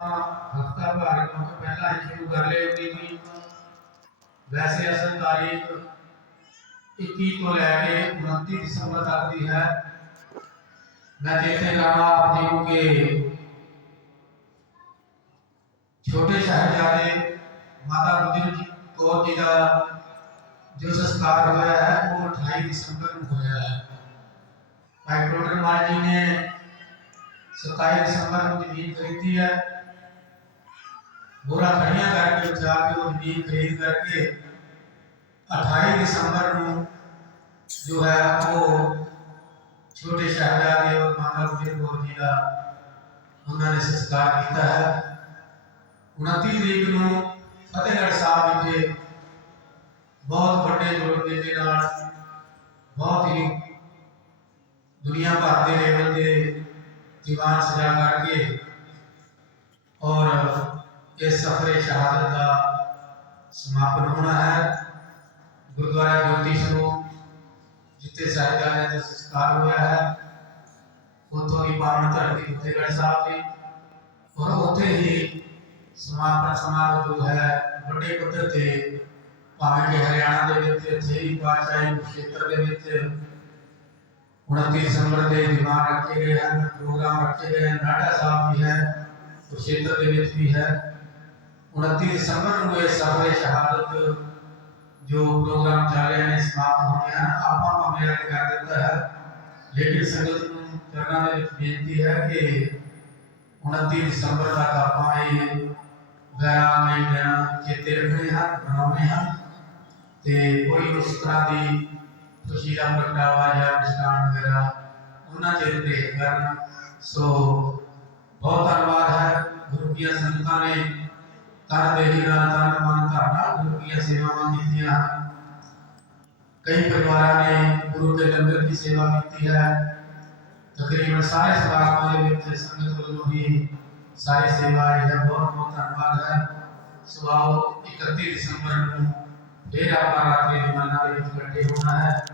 हफ़्ता भर तो पहला ही शुरू कर ले होगी थी वैसे असल तारीख इक्कीस तो लेके उनतीस दिसंबर तक की है। मैं देखने जाना आप जी के छोटे शहजादे माता गुजर कौर जी का जो संस्कार हुआ है, वो अठाई दिसंबर को हुआ है। भाई, टोटल माल जी ने सत्ताईस दिसंबर को ज़मीन खरीदी है। बोरा धनिया करके उपचार और नीम ग्रेड करके 28 दिसंबर को जो है वो छोटे शहजादे और माता गुजर कौर जी का उन्होंने संस्कार किया है। उनतीस तरीक न फतेहगढ़ साहब विखे बहुत बड़े जोड़े के बहुत ही दुनिया भर के लेवल के दीवान सजा करके और ਔਰ ਇਸ ਸਫਰੇ ਸ਼ਹਾਦਤ ਦਾ ਸਮਾਪਨ ਹੋਣਾ ਹੈ ਗੁਰਦੁਆਰਾ ਜੋਤੀ ਸਰੂਪ ਜਿੱਥੇ ਸਾਹਿਬਜ਼ਾਦਿਆਂ ਦਾ ਸੰਸਕਾਰ ਹੋਇਆ ਹੈ ਉੱਥੋਂ ਦੀ ਪਾਵਨ ਧਰਤੀ ਫਤਿਹਗੜ੍ਹ ਸਾਹਿਬ ਦੀ ਔਰ ਉੱਥੇ ਹੀ ਸਮਾਪਨ ਸਮਾਰੋਹ ਜੋ ਹੈ ਵੱਡੇ ਪੱਧਰ ਤੇ ਭਾਵੇਂ ਕਿ ਹਰਿਆਣਾ ਦੇ ਵਿੱਚ ਛੇਵੀਂ ਪਾਤਸ਼ਾਹੀ ਖੇਤਰ ਦੇ ਵਿੱਚ 29 ਦਸੰਬਰ ਦੇ ਦੀਵਾਨ ਰੱਖੇ ਗਏ ਹਨ ਪ੍ਰੋਗਰਾਮ ਰੱਖੇ ਗਏ ਹਨ ਨਾਟਾ ਸਾਹਿਬ ਵੀ ਹੈ ਖੇਤਰ ਦੇ ਵਿੱਚ ਵੀ ਹੈ 29 ਦਸੰਬਰ ਨੂੰ ਇਹ ਸਫਰੇ ਸ਼ਹਾਦਤ ਜੋ ਪ੍ਰੋਗਰਾਮ ਚੱਲ ਰਹੇ ਨੇ, ਸਮਾਪਤ ਹੋਣੇ ਹਨ। ਆਪਾਂ ਭਾਵੇਂ ਰੱਦ ਕਰ ਦਿੱਤਾ ਹੈ। ਲੇਕਿਨ ਸੰਗਤ ਨੂੰ ਚਰਨਾਂ ਦੇ ਵਿੱਚ ਬੇਨਤੀ ਹੈ ਕਿ 29 ਦਸੰਬਰ ਤੱਕ ਆਪਾਂ ਇਹ ਵਿਆਹ ਨਹੀਂ ਦੇਣਾ ਚੇਤੇ ਰੱਖਣੇ ਹਨ ਬਣਾਉਣੇ ਹਨ ਤੇ ਕੋਈ ਉਸ ਤਰ੍ਹਾਂ ਦੀ ਖੁਸ਼ੀ ਦਾ ਪ੍ਰਗਟਾਵਾ ਜਾਂ ਨਿਸ਼ਾਨ ਵਗੈਰਾ ਉਹਨਾਂ ਚਿਰ ਤੇ ਕਰਨ। ਸੋ ਬਹੁਤ ਧੰਨਵਾਦ ਹੈ। ਗੁਰੂ ਕੀ ਸੰਗਤਾਂ ਨੇ तन देही नाल तन मन धारणा गुरु की सेवावां कीतियाँ कई परिवार ने गुरु के लंगर की सेवा की है। तकरीबन सारे समाज में विभिन्न संगत वालों ही सारी सेवा है। बहुत बहुत धन्यवाद, है। सुबह 31 दिसंबर को फिर आप रात्रि विमाना में इकट्ठे होना है।